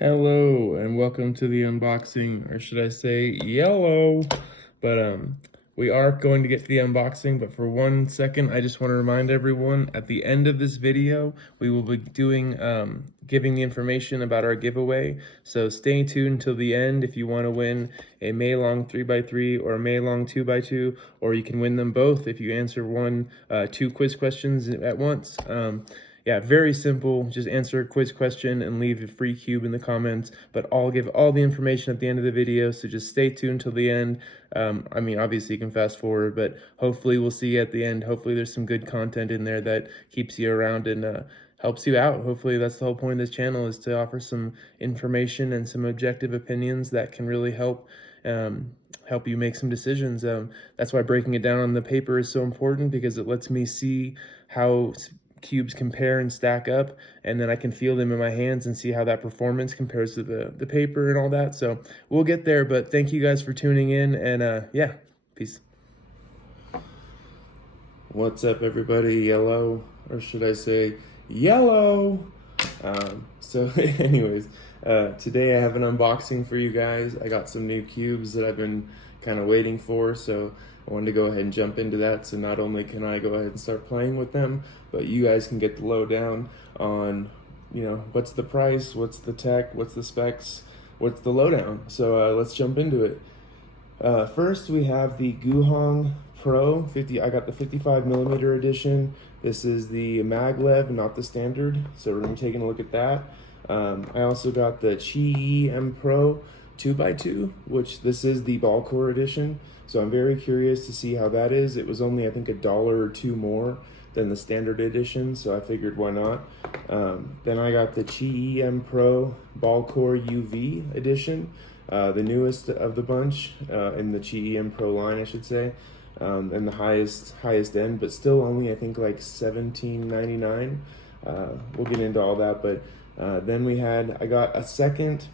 Hello and welcome to the unboxing, or should I say yellow, but we are going to get to the unboxing, but for 1 second I just want to remind everyone at the end of this video we will be doing giving the information about our giveaway, so stay tuned till the end if you want to win a Maylong 3x3 or a Maylong 2x2, or you can win them both if you answer two quiz questions at once. Yeah, very simple. Just answer a quiz question and leave a free cube in the comments, but I'll give all the information at the end of the video, so just stay tuned till the end. I mean, obviously you can fast forward, but hopefully we'll see you at the end. Hopefully there's some good content in there that keeps you around and helps you out. Hopefully that's the whole point of this channel, is to offer some information and some objective opinions that can really help you make some decisions. That's why breaking it down on the paper is so important, because it lets me see how cubes compare and stack up, and then I can feel them in my hands and see how that performance compares to the paper and all that. So we'll get there, but thank you guys for tuning in, and yeah, peace. What's up, everybody? Yellow, or should I say yellow? So anyways, today I have an unboxing for you guys. I got some new cubes that I've been kind of waiting for, so I wanted to go ahead and jump into that. So not only can I go ahead and start playing with them, but you guys can get the lowdown on, what's the price, what's the tech, what's the specs, what's the lowdown. So let's jump into it. First, we have the Guhong Pro 50. I got the 55mm edition. This is the Maglev, not the standard. So we're going to be taking a look at that. I also got the QiYi M Pro 2x2, which this is the BallCore edition. So I'm very curious to see how that is. It was only, I think, $1 or $2 more than the standard edition, so I figured why not. Then I got the QiYi M Pro BallCore UV edition, the newest of the bunch in the QiYi M Pro line, I should say, and the highest end, but still only, I think, like $17.99. We'll get into all that, but then I got a second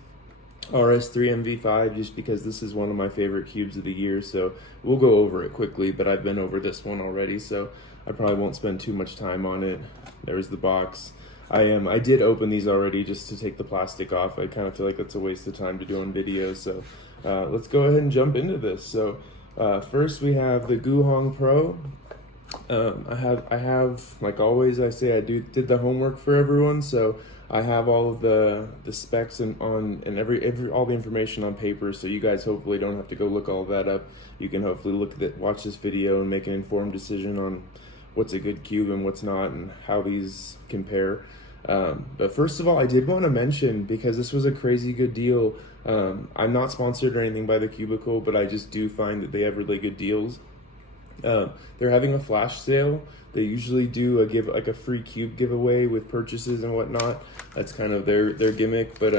RS3M V5, just because this is one of my favorite cubes of the year, so we'll go over it quickly, but I've been over this one already, so I probably won't spend too much time on it. There's the box. I did open these already just to take the plastic off. I kind of feel like that's a waste of time to do on video, so let's go ahead and jump into this. So first we have the Guhong Pro. I have, like always I say, I did the homework for everyone, so I have all of the specs and all the information on paper, so you guys hopefully don't have to go look all that up. You can hopefully watch this video and make an informed decision on what's a good cube and what's not, and how these compare. But first of all, I did want to mention, because this was a crazy good deal. I'm not sponsored or anything by the Cubicle, but I just do find that they have really good deals. They're having a flash sale. They usually do a free cube giveaway with purchases and whatnot. That's kind of their gimmick. But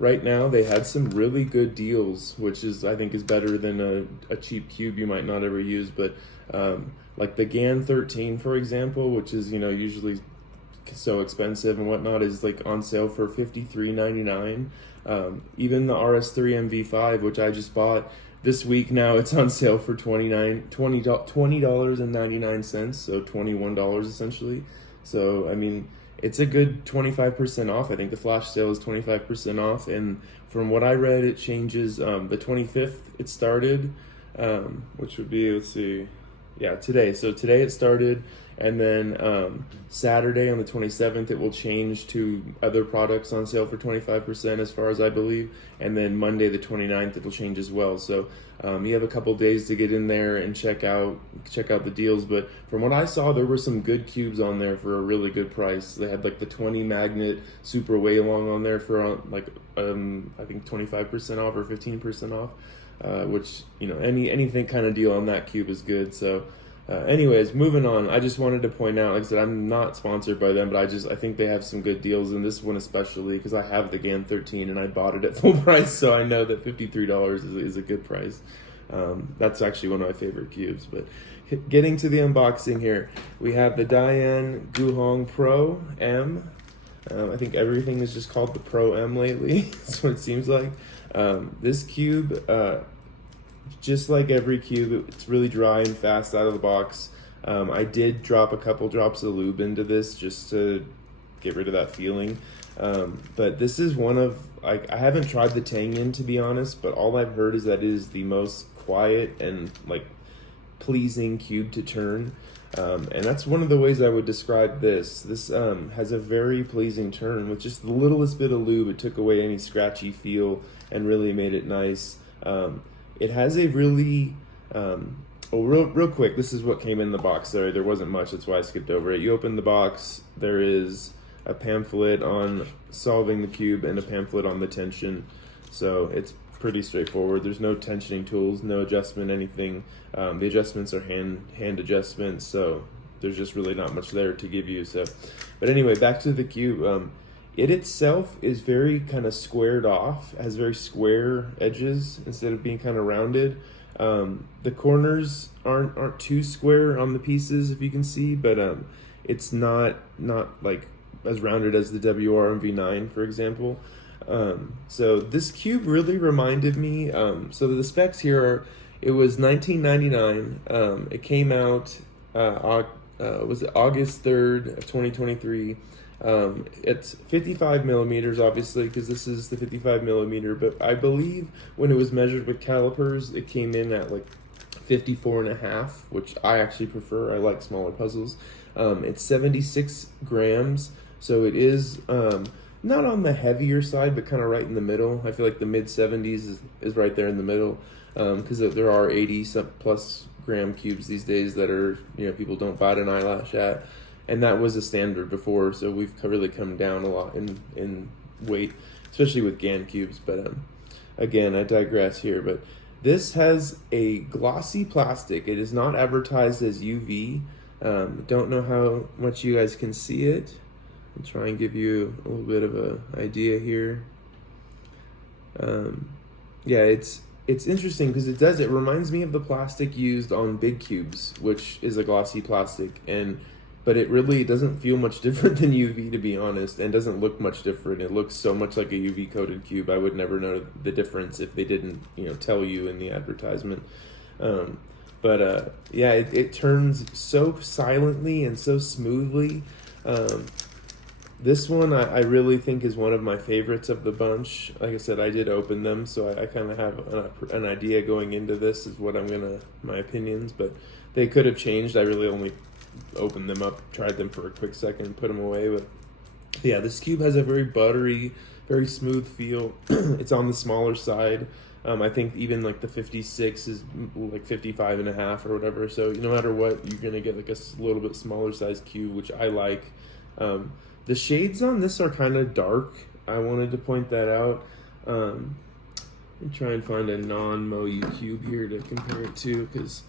right now they had some really good deals, which I think is better than a cheap cube you might not ever use. But like the GAN 13, for example, which is usually so expensive and whatnot, is like on sale for $53.99. Even the RS3M V5, which I just bought this week, now it's on sale for $20.99, so $21 essentially. So I mean, it's a good 25% off. I think the flash sale is 25% off, and from what I read, it changes the 25th it started, which would be, let's see, yeah, today. So today it started, and then Saturday on the 27th it will change to other products on sale for 25%, as far as I believe, and then Monday the 29th it'll change as well. So you have a couple days to get in there and check out the deals. But from what I saw, there were some good cubes on there for a really good price. They had like the 20 magnet super Waylong on there for like I think 25% off or 15% off, which anything kind of deal on that cube is good. So anyways, moving on, I just wanted to point out, like I said, I'm not sponsored by them, but I think they have some good deals, and this one especially, because I have the GAN 13 and I bought it at full price, so I know that $53 is a good price. That's actually one of my favorite cubes. But getting to the unboxing here, we have the Dayan Guhong Pro M. I think everything is just called the Pro M lately. That's what it seems like. This cube, just like every cube, it's really dry and fast out of the box. I did drop a couple drops of lube into this just to get rid of that feeling. But this is one of, like, I haven't tried the Dayan, to be honest, but all I've heard is that it is the most quiet and like pleasing cube to turn. And that's one of the ways I would describe this. This has a very pleasing turn with just the littlest bit of lube. It took away any scratchy feel and really made it nice. It has a really, real quick, this is what came in the box. There wasn't much, that's why I skipped over it. You open the box, there is a pamphlet on solving the cube and a pamphlet on the tension. So it's pretty straightforward. There's no tensioning tools, no adjustment, anything. The adjustments are hand adjustments, so there's just really not much there to give you. So, but anyway, back to the cube. It itself is very kind of squared off, has very square edges instead of being kind of rounded. The corners aren't too square on the pieces, if you can see, but it's not like as rounded as the WR and V9, for example. So this cube really reminded me, so the specs here are, it was $19.99. It came out, was it August 3rd of 2023. It's 55 millimeters, obviously, because this is the 55 millimeter, but I believe when it was measured with calipers, it came in at like 54.5, which I actually prefer. I like smaller puzzles. It's 76 grams, so it is, not on the heavier side, but kind of right in the middle. I feel like the mid 70s is right there in the middle, because there are 80 plus gram cubes these days that are, people don't bat an eyelash at, and that was a standard before. So we've really come down a lot in weight, especially with GAN cubes. But again, I digress here. But this has a glossy plastic. It is not advertised as UV. Don't know how much you guys can see it. I'll try and give you a little bit of an idea here. Yeah, it's interesting because it reminds me of the plastic used on big cubes, which is a glossy plastic, but it really doesn't feel much different than UV, to be honest, and doesn't look much different. It looks so much like a UV coated cube. I would never know the difference if they didn't, tell you in the advertisement. Yeah, it turns so silently and so smoothly. This one I really think is one of my favorites of the bunch. Like I said, I did open them, so I kind of have an idea going into this is what my opinions, but they could have changed. I really only opened them up, tried them for a quick second, put them away. But yeah, this cube has a very buttery, very smooth feel. It's on the smaller side. I think even like the 56 is like 55.5 or whatever. So no matter what, you're gonna get like a little bit smaller size cube, which I like. The shades on this are kind of dark. I wanted to point that out. Let me try and find a non-MoU cube here to compare it to, because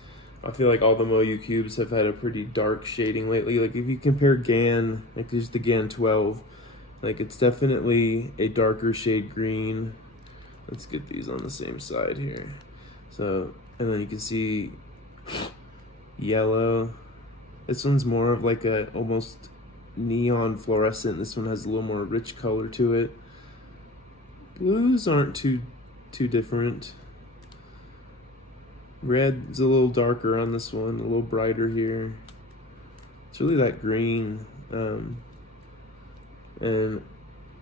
I feel like all the MoU cubes have had a pretty dark shading lately. Like if you compare GAN, like there's the GAN 12, like it's definitely a darker shade green. Let's get these on the same side here. So, and then you can see yellow. This one's more of like a almost neon fluorescent. This one has a little more rich color to it. Blues aren't too different. Red's a little darker on this one, a little brighter here. It's really that green, and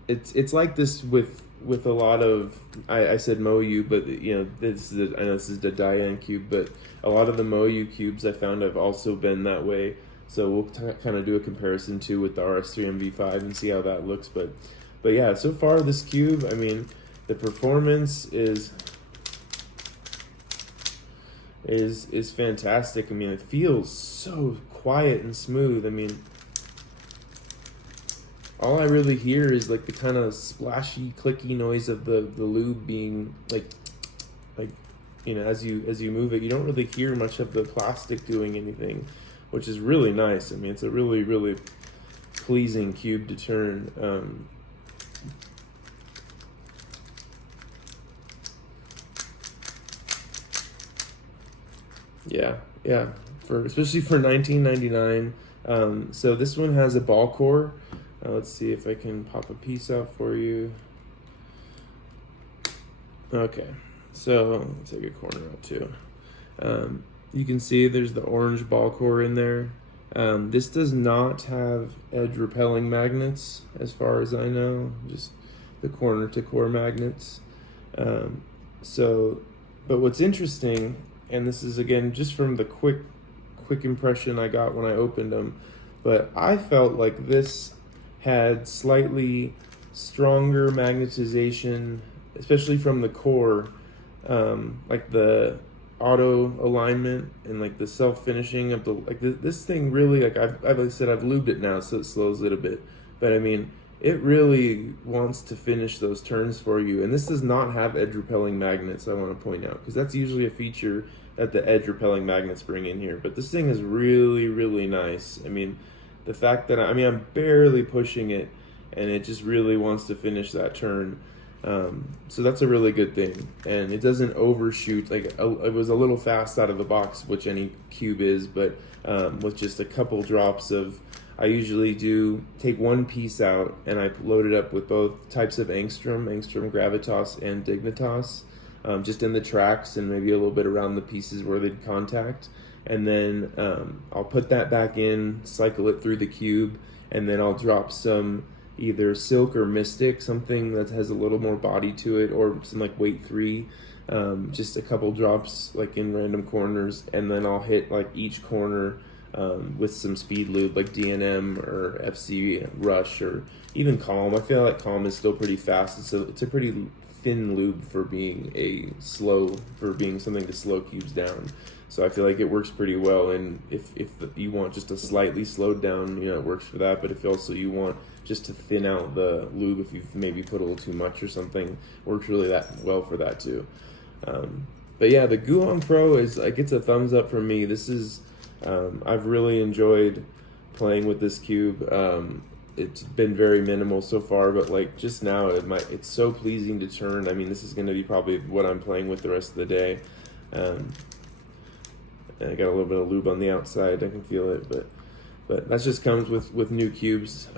it's like this with a lot of, I said MoU, but I know this is the Dayan cube, but a lot of the MoU cubes I found have also been that way. So we'll kind of do a comparison too with the RS3M V5 and see how that looks. But yeah, so far this cube, I mean, the performance is fantastic. I mean, it feels so quiet and smooth. I mean, all I really hear is like the kind of splashy, clicky noise of the lube being like as you move it. You don't really hear much of the plastic doing anything, which is really nice. I mean, it's a really, really pleasing cube to turn. Yeah, especially for $19.99. So this one has a BallCore. Let's see if I can pop a piece out for you. Okay, so let's take a corner out too. You can see there's the orange BallCore in there. This does not have edge repelling magnets, as far as I know, just the corner to core magnets. But what's interesting, and this is again just from the quick impression I got when I opened them, but I felt like this had slightly stronger magnetization, especially from the core, like the auto alignment and like the self finishing of the this thing really, like like I said, I've lubed it now, so it slows it a bit, but I mean, it really wants to finish those turns for you. And this does not have edge repelling magnets, I want to point out, because that's usually a feature that the edge repelling magnets bring in here. But this thing is really, really nice. I mean, the fact that I'm barely pushing it, and it just really wants to finish that turn. So that's a really good thing, and it doesn't overshoot. Like it was a little fast out of the box, which any cube is, but with just a couple drops of, I usually do take one piece out and I load it up with both types of angstrom gravitas and dignitas, just in the tracks and maybe a little bit around the pieces where they'd contact, and then I'll put that back in, cycle it through the cube, and then I'll drop some either silk or mystic, something that has a little more body to it, or some like weight 3, just a couple drops like in random corners, and then I'll hit like each corner with some speed lube like D&M or FC Rush or even Calm. I feel like Calm is still pretty fast. It's a pretty thin lube for being something to slow cubes down. So I feel like it works pretty well. And if you want just a slightly slowed down, it works for that. But if also you want just to thin out the lube, if you've maybe put a little too much or something, works really well for that too. But yeah, the Guhong Pro gets a thumbs up from me. This is I've really enjoyed playing with this cube. It's been very minimal so far, but like just now it's so pleasing to turn. I mean, this is going to be probably what I'm playing with the rest of the day. And I got a little bit of lube on the outside, I can feel it, but that just comes with new cubes.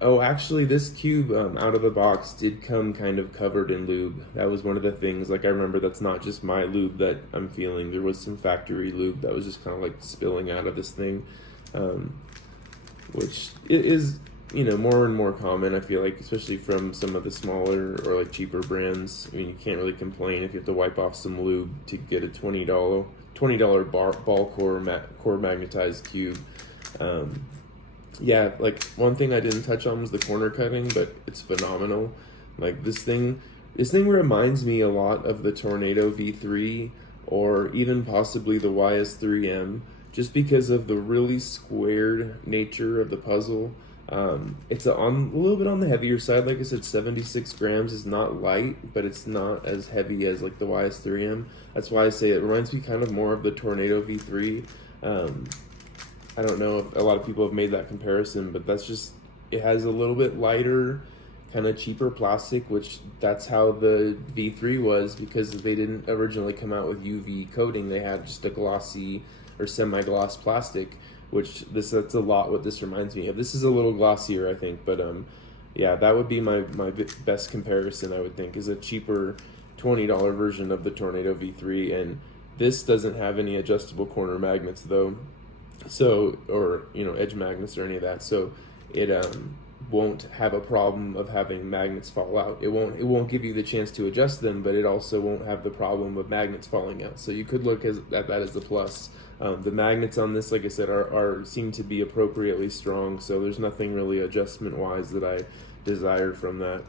Actually, this cube out of the box did come kind of covered in lube. That was one of the things, like I remember that's not just my lube that I'm feeling. There was some factory lube that was just kind of like spilling out of this thing, which it is, more and more common, I feel like, especially from some of the smaller or like cheaper brands. I mean, you can't really complain if you have to wipe off some lube to get a $20 BallCore core magnetized cube. Yeah, like one thing I didn't touch on was the corner cutting, but it's phenomenal. Like this thing reminds me a lot of the Tornado V3 or even possibly the RS3M, just because of the really squared nature of the puzzle. It's a little bit on the heavier side. Like I said, 76 grams is not light, but it's not as heavy as like the RS3M. That's why I say it reminds me kind of more of the Tornado V3. I don't know if a lot of people have made that comparison, but it has a little bit lighter, kind of cheaper plastic, which that's how the V3 was, because they didn't originally come out with UV coating. They had just a glossy or semi-gloss plastic, which that's a lot what this reminds me of. This is a little glossier, I think, but yeah, that would be my best comparison, I would think, is a cheaper $20 version of the Tornado V3, and this doesn't have any adjustable corner magnets though. So, or edge magnets or any of that, so it won't have a problem of having magnets fall out. It won't give you the chance to adjust them, but it also won't have the problem of magnets falling out. So you could look at that as a plus. The magnets on this, like I said, seem to be appropriately strong, so there's nothing really adjustment wise that I desired from that.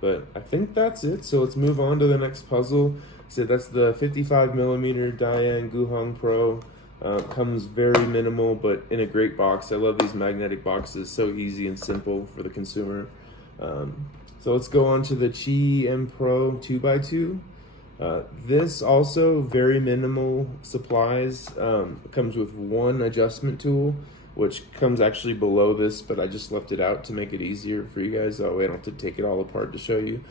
But I think that's it. So let's move on to the next puzzle. So that's the 55mm Dayan Guhong Pro. Comes very minimal, but in a great box. I love these magnetic boxes, so easy and simple for the consumer. So let's go on to the QiYi M Pro 2x2. This also very minimal supplies. Comes with one adjustment tool, which comes actually below this, but I just left it out to make it easier for you guys. That way I don't have to take it all apart to show you.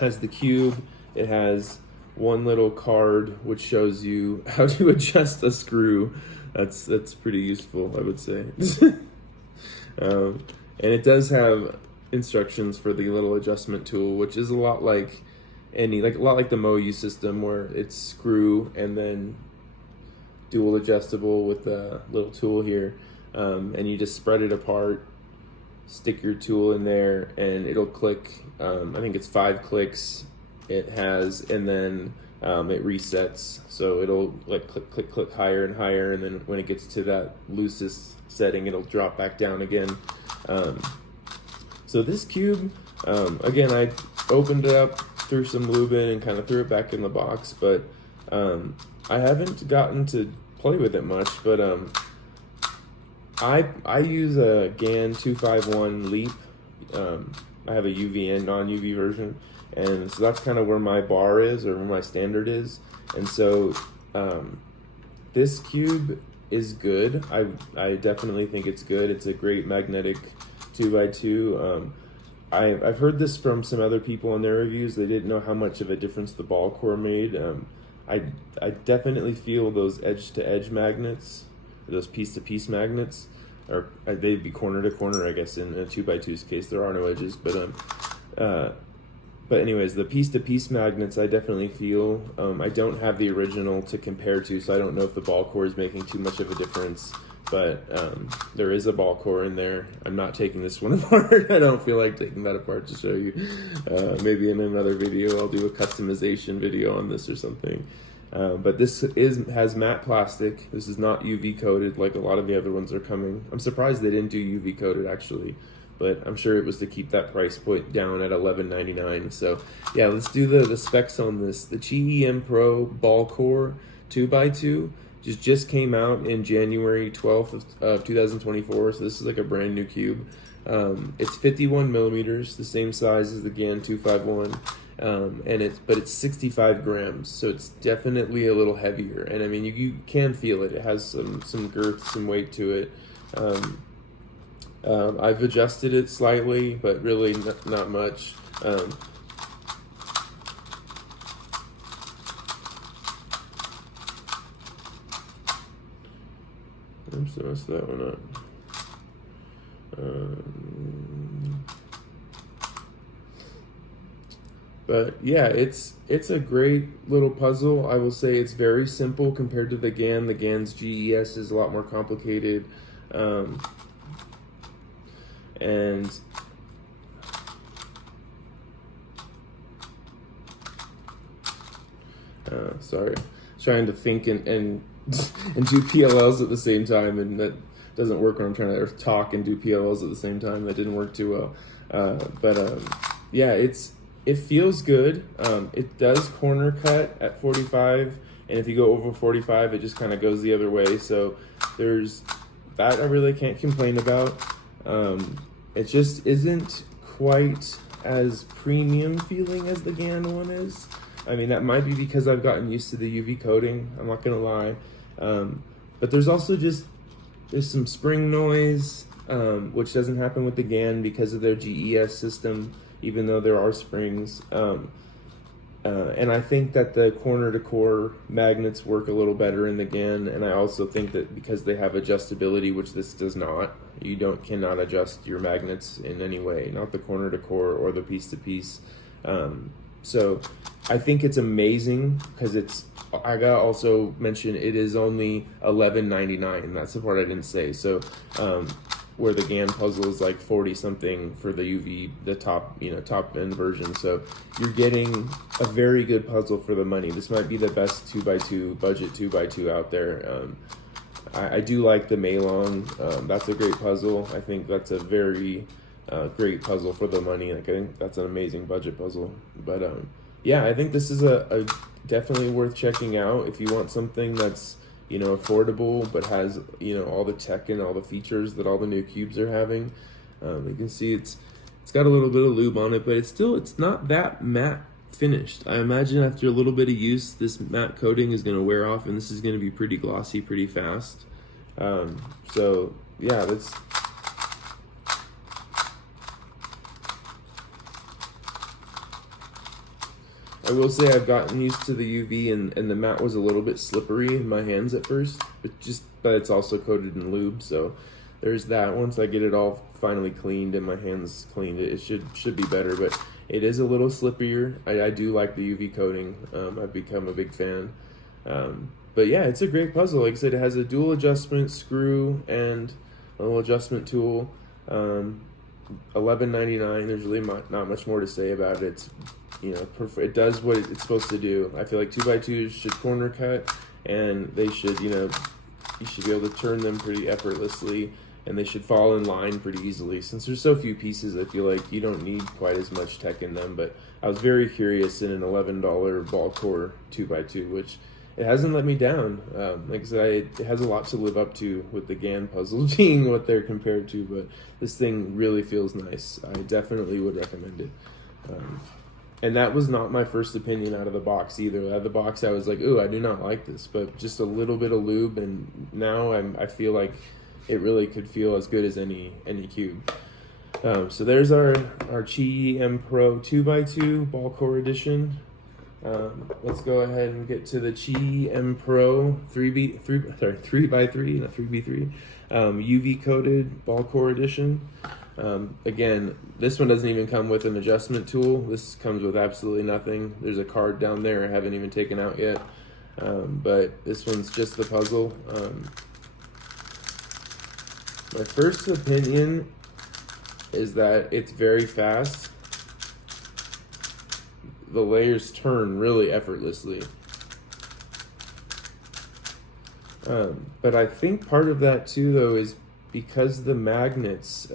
Has the cube. It has one little card which shows you how to adjust a screw. That's pretty useful, I would say. And it does have instructions for the little adjustment tool, which is a lot like the MoU system, where it's screw and then dual adjustable with a little tool here, and you just spread it apart, stick your tool in there, and it'll click. I think it's 5 clicks it has, and then it resets. So it'll like click, click, click higher and higher, and then when it gets to that loosest setting, it'll drop back down again. So this cube, again, I opened it up, threw some lube in, and kind of threw it back in the box, but I haven't gotten to play with it much. But I use a GAN 251 Leap. I have a UV and non-UV version, and so that's kind of where my bar is, or where my standard is. And so this cube is good. I definitely think it's good. It's a great magnetic 2x2. I've heard this from some other people in their reviews. They didn't know how much of a difference the BallCore made. I definitely feel those edge-to-edge magnets, those piece-to-piece magnets, or they'd be corner-to-corner, I guess, in a 2x2's case. There are no edges, but anyways, the piece-to-piece magnets, I definitely feel. I don't have the original to compare to, so I don't know if the BallCore is making too much of a difference. But there is a BallCore in there. I'm not taking this one apart. I don't feel like taking that apart to show you. Maybe in another video I'll do a customization video on this or something. But this has matte plastic. This is not UV coated like a lot of the other ones are coming. I'm surprised they didn't do UV coated actually, but I'm sure it was to keep that price point down at $11.99. So yeah, let's do the specs on this. The QiYi M Pro BallCore 2x2 just came out in January 12th of 2024, so this is like a brand new cube. It's 51 millimeters, the same size as the GAN 251, and it's 65 grams, so it's definitely a little heavier. And I mean, you can feel it. It has some girth, some weight to it. I've adjusted it slightly, but really not much. I'm so messed that one up. But yeah, it's a great little puzzle. I will say it's very simple compared to the GAN. The GAN's GES is a lot more complicated. And sorry, trying to think and do PLLs at the same time, and that doesn't work when I'm trying to talk and do PLLs at the same time. That didn't work too well. Yeah, it feels good. It does corner cut at 45, and if you go over 45, it just kind of goes the other way. So there's that I really can't complain about. It just isn't quite as premium feeling as the GAN one is. I mean, that might be because I've gotten used to the UV coating, I'm not gonna lie. But there's also there's some spring noise, which doesn't happen with the GAN because of their GES system, even though there are springs. And I think that the corner-to-core magnets work a little better in the GAN, and I also think that because they have adjustability, which this does not, you cannot adjust your magnets in any way, not the corner-to-core or the piece-to-piece. So I think it's amazing because I gotta also mention it is only $11.99, and that's the part I didn't say. So where the GAN puzzle is like 40 something for the UV, the top end version. So you're getting a very good puzzle for the money. This might be the best 2x2 budget 2x2 out there. I do like the Meilong. That's a great puzzle. I think that's a very great puzzle for the money. Like, I think that's an amazing budget puzzle. But yeah, I think this is a definitely worth checking out if you want something that's affordable but has all the tech and all the features that all the new cubes are having. You can see it's got a little bit of lube on it, but it's not that matte finished. I imagine after a little bit of use, this matte coating is going to wear off, and this is going to be pretty glossy pretty fast. So yeah, I will say I've gotten used to the UV, and the matte was a little bit slippery in my hands at first, but it's also coated in lube, so there's that. Once I get it all finally cleaned and my hands cleaned, it should be better, but it is a little slippier. I do like the UV coating. I've become a big fan. But yeah, it's a great puzzle. Like I said, it has a dual adjustment screw and a little adjustment tool. $11.99. There's really not much more to say about it. It's, it does what it's supposed to do. I feel like 2x2s should corner cut, and they should, you should be able to turn them pretty effortlessly, and they should fall in line pretty easily. Since there's so few pieces, I feel like you don't need quite as much tech in them. But I was very curious in an $11 BallCore 2x2, which it hasn't let me down. Like I said, it has a lot to live up to with the GAN puzzles being what they're compared to, but this thing really feels nice. I definitely would recommend it. And that was not my first opinion out of the box either. Out of the box, I was like, ooh, I do not like this, but just a little bit of lube, and now I feel like it really could feel as good as any cube. So there's our QiYi M Pro 2x2 BallCore edition. Let's go ahead and get to the QiYi M Pro 3x3, not 3x3, UV coated BallCore edition. Again, this one doesn't even come with an adjustment tool. This comes with absolutely nothing. There's a card down there I haven't even taken out yet, but this one's just the puzzle. My first opinion is that it's very fast. The layers turn really effortlessly. But I think part of that too, though, is because the magnets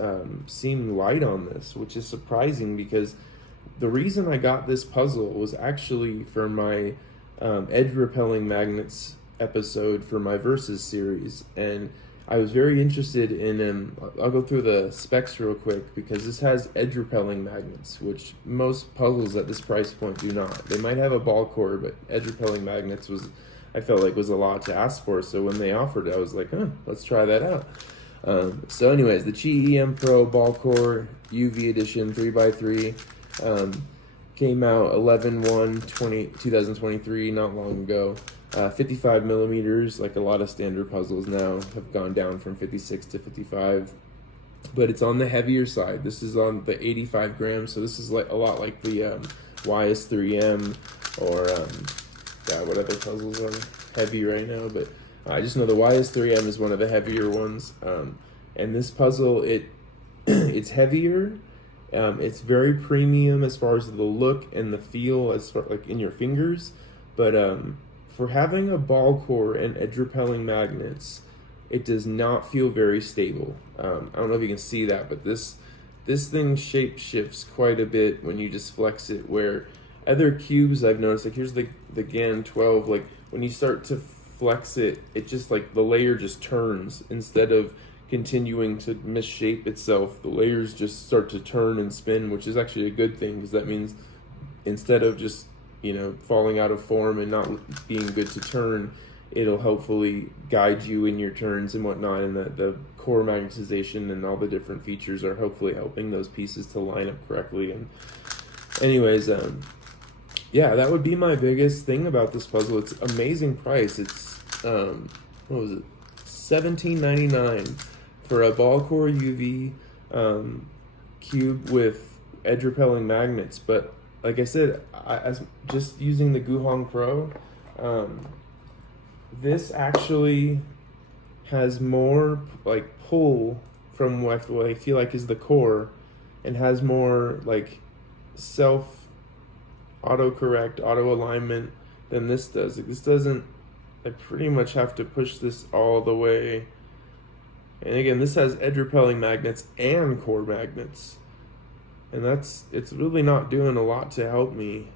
seem light on this, which is surprising, because the reason I got this puzzle was actually for my edge repelling magnets episode for my Versus series, and I was very interested in, I'll go through the specs real quick, because this has edge repelling magnets, which most puzzles at this price point do not. They might have a BallCore, but edge repelling magnets I felt like was a lot to ask for, so when they offered it, I was like, let's try that out. So anyways, the QiYi M Pro BallCore UV edition 3x3 came out 11/1/2023, not long ago. 55 millimeters, like a lot of standard puzzles now have gone down from 56 to 55, but it's on the heavier side. This is on the 85 grams, so this is like a lot like the RS3M or what other puzzles are heavy right now, but I just know the RS3M is one of the heavier ones, and this puzzle, it's heavier. It's very premium as far as the look and the feel, as far like in your fingers, but for having a BallCore and edge repelling magnets, it does not feel very stable. I don't know if you can see that, but this thing shape shifts quite a bit when you just flex it, where other cubes I've noticed, like here's the GAN 12, like when you start to flex it, it just like the layer just turns instead of continuing to misshape itself. The layers just start to turn and spin, which is actually a good thing, because that means instead of just falling out of form and not being good to turn, it'll hopefully guide you in your turns and whatnot, and the core magnetization and all the different features are hopefully helping those pieces to line up correctly. And anyways, yeah, that would be my biggest thing about this puzzle. It's amazing price. It's what was it, $17.99 for a BallCore UV cube with edge repelling magnets. But like I said, as just using the Guhong Pro, this actually has more like pull from what I feel like is the core, and has more like self autocorrect, auto alignment than this does. Like this doesn't, I pretty much have to push this all the way. And again, this has edge repelling magnets and core magnets, and it's really not doing a lot to help me.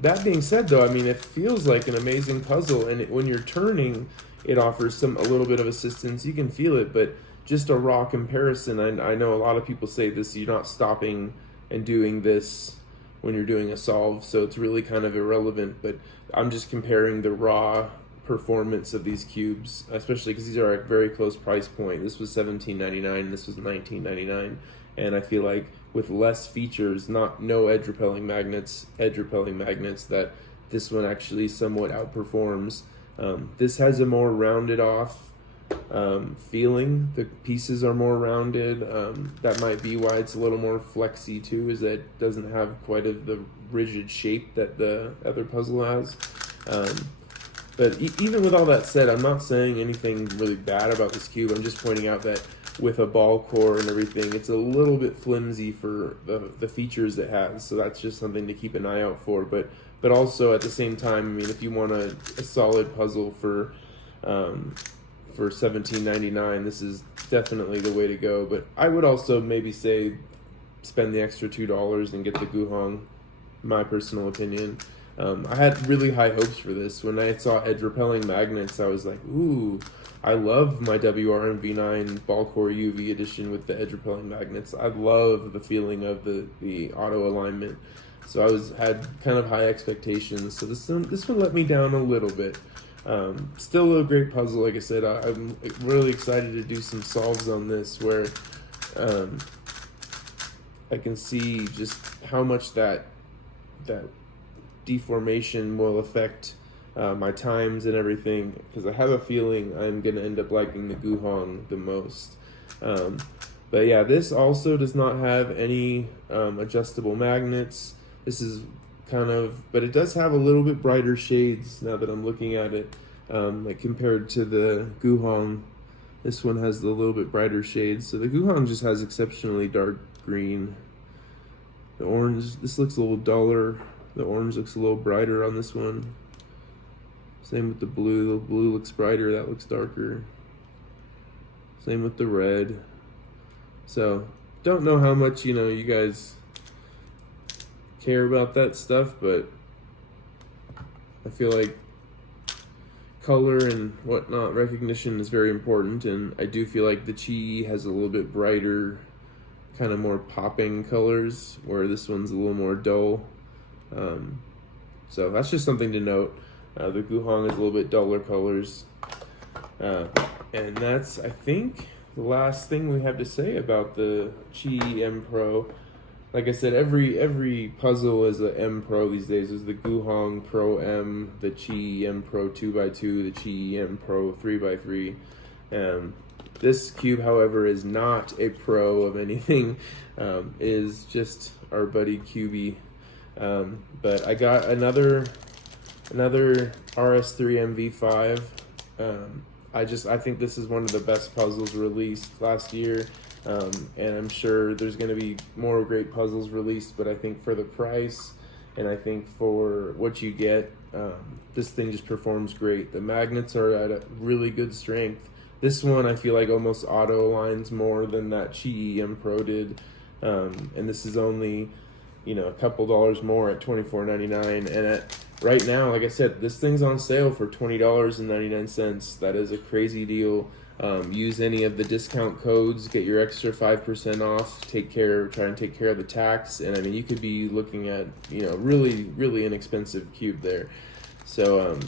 That being said, though, I mean, it feels like an amazing puzzle, and when you're turning, it offers a little bit of assistance. You can feel it, but just a raw comparison, I know a lot of people say this, you're not stopping and doing this when you're doing a solve, so it's really kind of irrelevant, but I'm just comparing the raw performance of these cubes, especially because these are at a very close price point. This was $17.99, this was $19.99, and I feel like with less features, no edge repelling magnets, that this one actually somewhat outperforms. This has a more rounded off feeling. The pieces are more rounded. That might be why it's a little more flexy too, is that it doesn't have quite the rigid shape that the other puzzle has. But even with all that said, I'm not saying anything really bad about this cube. I'm just pointing out that with a BallCore and everything, it's a little bit flimsy for the features it has. So that's just something to keep an eye out for. But also at the same time, I mean, if you want a solid puzzle for $17.99, this is definitely the way to go. But I would also maybe say spend the extra $2 and get the Guhong, my personal opinion. I had really high hopes for this. When I saw edge repelling magnets, I was like, ooh, I love my WRM V9 BallCore UV edition with the edge repelling magnets. I love the feeling of the auto alignment. So I had kind of high expectations. So this one let me down a little bit. Still a great puzzle. Like I said, I'm really excited to do some solves on this where I can see just how much that deformation will affect my times and everything, because I have a feeling I'm going to end up liking the Guhong the most. But yeah, this also does not have any adjustable magnets. This is but it does have a little bit brighter shades now that I'm looking at it, like compared to the Guhong. This one has the little bit brighter shades. So the Guhong just has exceptionally dark green. The orange, this looks a little duller. The orange looks a little brighter on this one. Same with the blue. The blue looks brighter, that looks darker. Same with the red. So, don't know how much, you guys care about that stuff, but I feel like color and whatnot recognition is very important, and I do feel like the QiYi has a little bit brighter, kind of more popping colors, where this one's a little more dull. So that's just something to note. The Guhong is a little bit duller colors. And that's, I think, the last thing we have to say about the QiYi M Pro. Like I said, every puzzle is a M Pro these days. There's the Guhong Pro M, the QiYi M Pro 2x2, the QiYi M Pro 3x3. This cube, however, is not a pro of anything. Is just our buddy QiYi. But I got another RS3M V5. I think this is one of the best puzzles released last year. And I'm sure there's going to be more great puzzles released, but I think for the price and I think for what you get, this thing just performs great. The magnets are at a really good strength. This one I feel like almost auto aligns more than that QiYi M Pro did. And this is only, a couple dollars more at $24.99. And right now, like I said, this thing's on sale for $20.99. That is a crazy deal. Use any of the discount codes, get your extra 5% off, try and take care of the tax. And I mean, you could be looking at, really, really inexpensive cube there. So,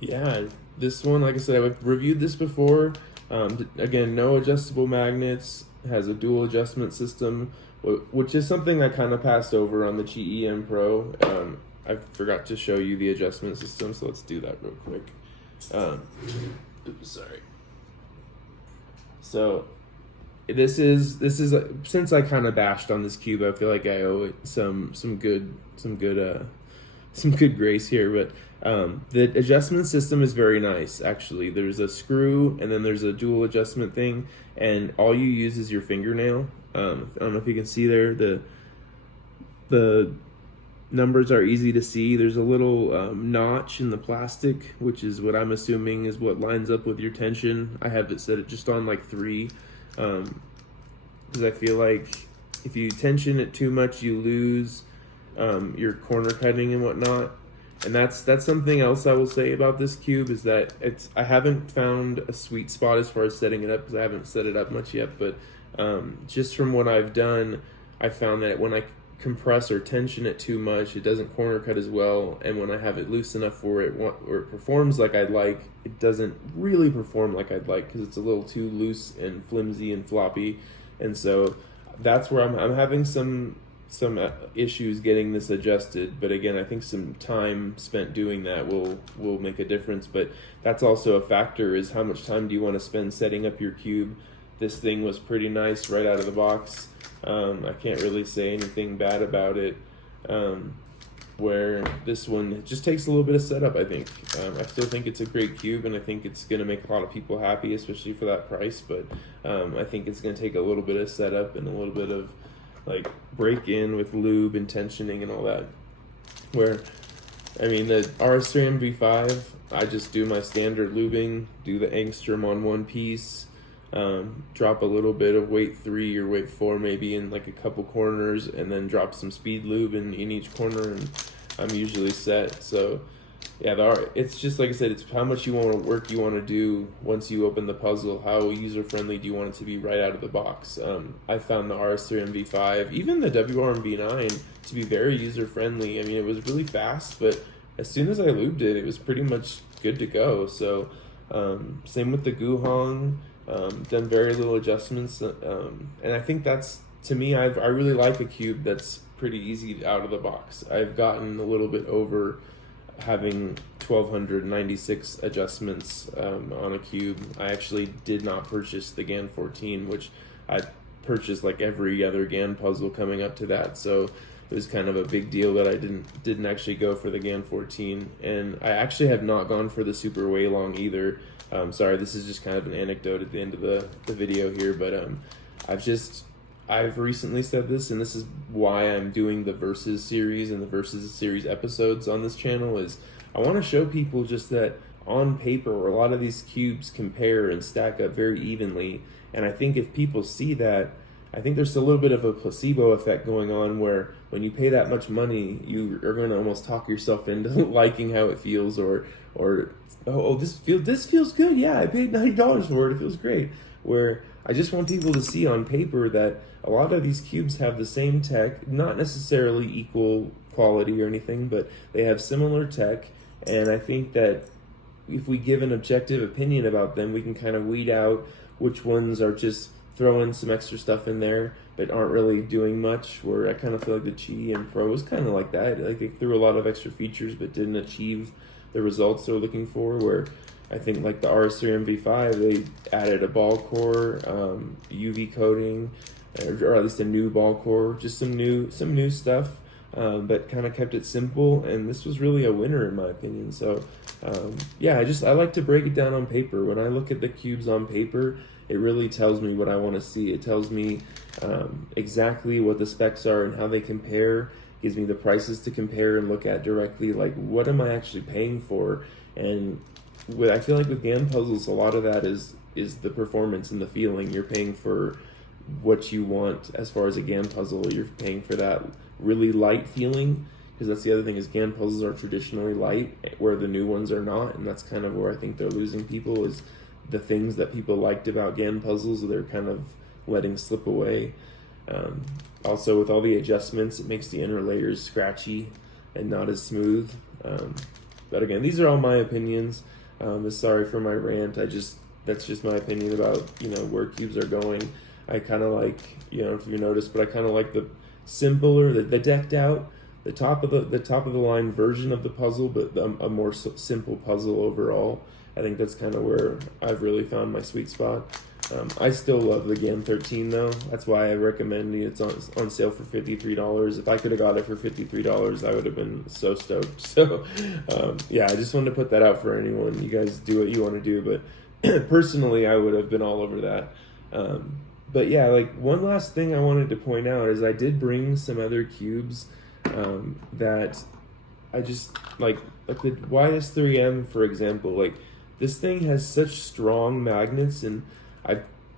yeah, this one, like I said, I've reviewed this before. Again, no adjustable magnets, has a dual adjustment system, which is something I kind of passed over on the QiYi M Pro. I forgot to show you the adjustment system, so let's do that real quick. Oops, sorry. So this is since I kind of bashed on this cube, I feel like I owe it some good grace here. But the adjustment system is very nice, actually. There's a screw and then there's a dual adjustment thing, and all you use is your fingernail. I don't know if you can see there. The numbers are easy to see. There's a little notch in the plastic, which is what I'm assuming is what lines up with your tension. I have it set just on like 3, because I feel like if you tension it too much, you lose your corner cutting and whatnot. And that's something else I will say about this cube, is that I haven't found a sweet spot as far as setting it up, because I haven't set it up much yet, but just from what I've done, I found that when I compress or tension it too much, it doesn't corner cut as well, and when I have it loose enough where it performs like I'd like, it doesn't really perform like I'd like, because it's a little too loose and flimsy and floppy. And so that's where I'm having some issues getting this adjusted. But again, I think some time spent doing that will make a difference. But that's also a factor, is how much time do you want to spend setting up your cube. This thing was pretty nice right out of the box. I can't really say anything bad about it. where this one just takes a little bit of setup, I think. I still think it's a great cube, and I think it's going to make a lot of people happy, especially for that price, but I think it's going to take a little bit of setup and a little bit of like break in with lube and tensioning and all that. Where, I mean, the RS3M V5, I just do my standard lubing, do the angstrom on one piece, drop a little bit of weight 3 or weight 4 maybe in like a couple corners, and then drop some speed lube in each corner, and I'm usually set. So yeah, it's just like I said, it's how much you want to work you want to do once you open the puzzle. How user friendly do you want it to be right out of the box? I found the RS3M V5, even the WRM V9, to be very user friendly. I mean, it was really fast, but as soon as I lubed it, it was pretty much good to go. So same with the Guhong. Done very little adjustments, and I think that's, to me, I really like a cube that's pretty easy out of the box. I've gotten a little bit over having 1296 adjustments on a cube. I actually did not purchase the GAN 14, which I purchased like every other GAN puzzle coming up to that, so it was kind of a big deal that I didn't actually go for the GAN 14, and I actually have not gone for the Super Waylong either. Sorry, this is just kind of an anecdote at the end of the video here, but I've recently said this, and this is why I'm doing the Versus series and the Versus series episodes on this channel, is I want to show people just that on paper, a lot of these cubes compare and stack up very evenly, and I think if people see that, I think there's a little bit of a placebo effect going on, where when you pay that much money, you are going to almost talk yourself into liking how it feels, or this feels good. Yeah, I paid $90 for it. It feels great. Where I just want people to see on paper that a lot of these cubes have the same tech, not necessarily equal quality or anything, but they have similar tech. And I think that if we give an objective opinion about them, we can kind of weed out which ones are just throwing some extra stuff in there but aren't really doing much. Where I kind of feel like the QiYi M Pro was kind of like that. Like, they threw a lot of extra features but didn't achieve the results they're looking for. Where I think like the RS3M V5, they added a BallCore, UV coating, or at least a new BallCore, just some new stuff, but kind of kept it simple. And this was really a winner in my opinion. So yeah, I like to break it down on paper. When I look at the cubes on paper, it really tells me what I want to see. It tells me exactly what the specs are and how they compare. Gives me the prices to compare and look at directly, like what am I actually paying for. And I feel like with GAN puzzles, a lot of that is the performance and the feeling. You're paying for what you want as far as a GAN puzzle. You're paying for that really light feeling, because that's the other thing, is GAN puzzles are traditionally light, where the new ones are not, and that's kind of where I think they're losing people, is the things that people liked about GAN puzzles they're kind of letting slip away. Also, with all the adjustments, it makes the inner layers scratchy and not as smooth. But again, these are all my opinions. Sorry for my rant. That's just my opinion about, where cubes are going. I kind of like, if you noticed, but I kind of like the simpler, the decked out, the top of the line version of the puzzle, but a more simple puzzle overall. I think that's kind of where I've really found my sweet spot. I still love the GAN 13 though. That's why I recommend it. It's on sale for $53. If I could have got it for $53, I would have been so stoked. So yeah, I just wanted to put that out for anyone. You guys do what you want to do, but personally, I would have been all over that. But yeah, like one last thing I wanted to point out is I did bring some other cubes that I just like the RS3M, for example. Like, this thing has such strong magnets, and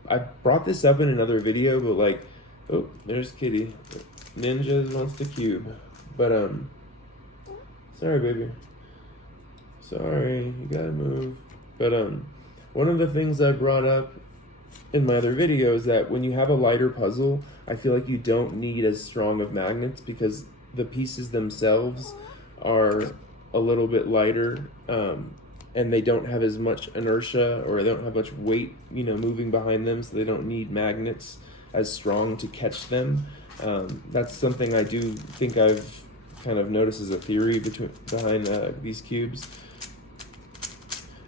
I brought this up in another video, but like, oh, there's Kitty. Ninjas wants the cube, but sorry baby, sorry, you gotta move. But one of the things I brought up in my other video is that when you have a lighter puzzle, I feel like you don't need as strong of magnets, because the pieces themselves are a little bit lighter, and they don't have as much inertia, or they don't have much weight, moving behind them, so they don't need magnets as strong to catch them. That's something I do think I've kind of noticed as a theory behind these cubes.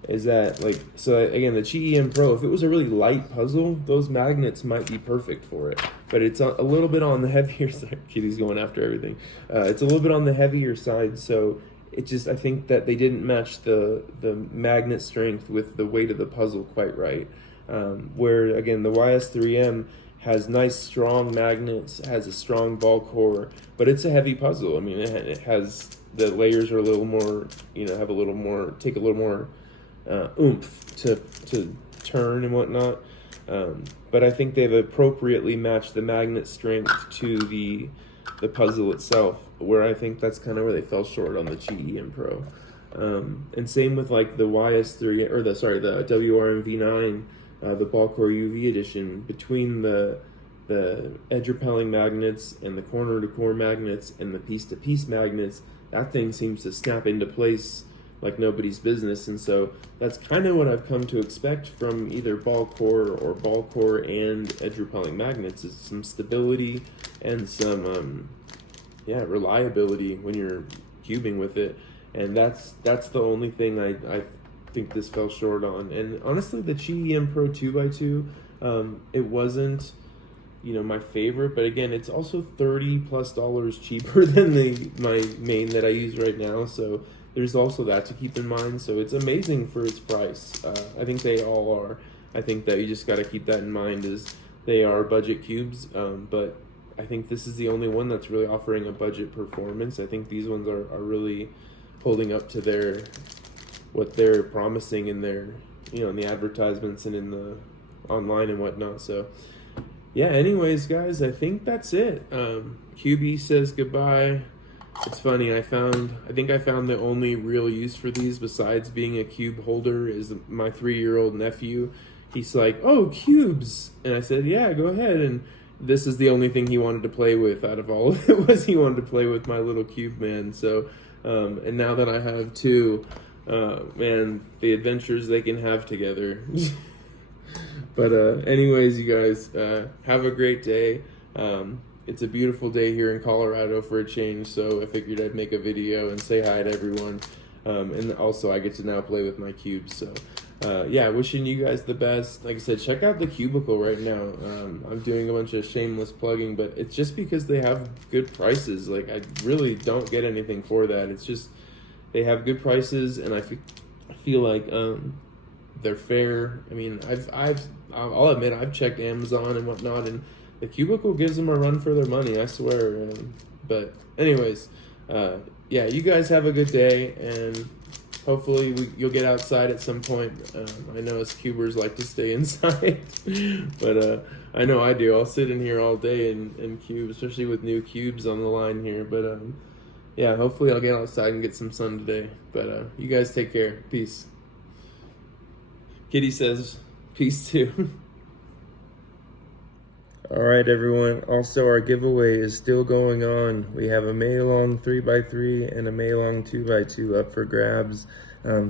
Is that, like, so again, the QiYi M Pro, if it was a really light puzzle, those magnets might be perfect for it. but it's a little bit on the heavier side. Kitty's going after everything. It's a little bit on the heavier side, so it just, I think that they didn't match the magnet strength with the weight of the puzzle quite right. Where again, the YS3M has nice strong magnets, has a strong BallCore, but it's a heavy puzzle. I mean, it has, the layers are a little more, you know, have a little more, take a little more oomph to turn and whatnot. But I think they've appropriately matched the magnet strength to the puzzle itself, where I think that's kind of where they fell short on the QiYi M Pro. And same with like the YS3, or the WRM V9, the BallCore UV edition. Between the edge repelling magnets and the corner to core magnets and the piece to piece magnets, that thing seems to snap into place like nobody's business. And so that's kind of what I've come to expect from either BallCore or BallCore and edge repelling magnets, is some stability and some reliability when you're cubing with it. And that's the only thing I think this fell short on. And honestly, the QiYi M Pro 2x2, it wasn't, you know, my favorite, but again, it's also $30+ cheaper than my main that I use right now, so there's also that to keep in mind. So it's amazing for its price. I think they all are. I think that you just got to keep that in mind, as they are budget cubes, but I think this is the only one that's really offering a budget performance. I think these ones are really holding up to what they're promising in their, you know, in the advertisements and in the online and whatnot. So yeah, anyways, guys, I think that's it. QB says goodbye. It's funny, I think I found the only real use for these, besides being a cube holder, is my 3-year-old nephew. He's like, oh, cubes. And I said, yeah, go ahead. And this is the only thing he wanted to play with out of all of it, was he wanted to play with my little cube man. So, and now that I have two, man, the adventures they can have together. But anyways, you guys, have a great day. It's a beautiful day here in Colorado for a change, so I figured I'd make a video and say hi to everyone. And also I get to now play with my cubes. So yeah, wishing you guys the best. Like I said, check out the Cubicle right now. I'm doing a bunch of shameless plugging, but it's just because they have good prices. Like, I really don't get anything for that. It's just they have good prices, and I feel like they're fair. I mean, I'll admit, I've checked Amazon and whatnot, and the Cubicle gives them a run for their money, I swear. But anyways, yeah, you guys have a good day, and hopefully you'll get outside at some point. I know us cubers like to stay inside, but I know I do. I'll sit in here all day and cube, especially with new cubes on the line here. But yeah, hopefully I'll get outside and get some sun today. But you guys take care. Peace. Kitty says peace too. All right, everyone. Also, our giveaway is still going on. We have a Maylong 3x3 and a Maylong 2x2 up for grabs.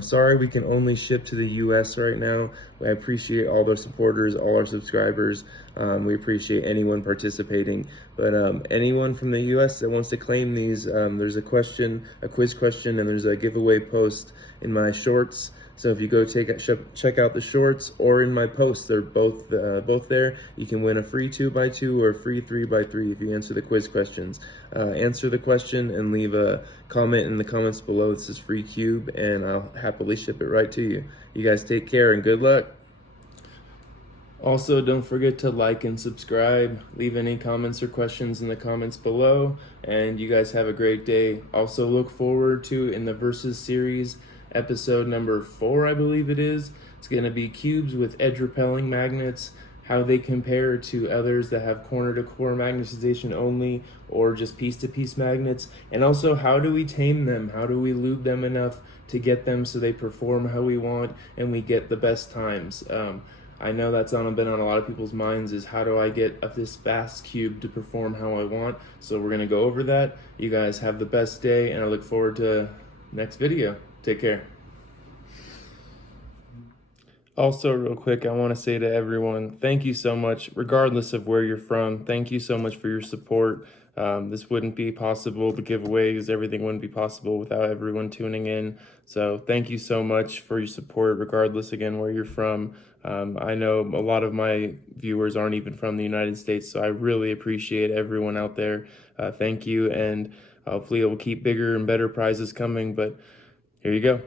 Sorry we can only ship to the US right now. I appreciate all our supporters, all our subscribers. We appreciate anyone participating. But anyone from the US that wants to claim these, there's a quiz question, and there's a giveaway post in my shorts. So if you go check out the shorts or in my post, they're both there. You can win a free 2x2 or a free 3x3 if you answer the quiz questions. Answer the question and leave a comment in the comments below that says free cube, and I'll happily ship it right to you. You guys take care and good luck. Also, don't forget to like and subscribe. Leave any comments or questions in the comments below, and you guys have a great day. Also, look forward to, in the Versus series, episode number 4, I believe it is. It's going to be cubes with edge repelling magnets, how they compare to others that have corner to core magnetization only, or just piece to piece magnets, and also how do we tame them, how do we lube them enough to get them so they perform how we want and we get the best times. I know that's been on a lot of people's minds, is how do I get this fast cube to perform how I want. So we're going to go over that. You guys have the best day, and I look forward to next video. Take care. Also, real quick, I want to say to everyone, thank you so much, regardless of where you're from. Thank you so much for your support. This wouldn't be possible, the giveaways, everything wouldn't be possible without everyone tuning in. So thank you so much for your support, regardless, again, where you're from. I know a lot of my viewers aren't even from the United States, so I really appreciate everyone out there. Thank you, and hopefully it will keep bigger and better prizes coming, but here you go.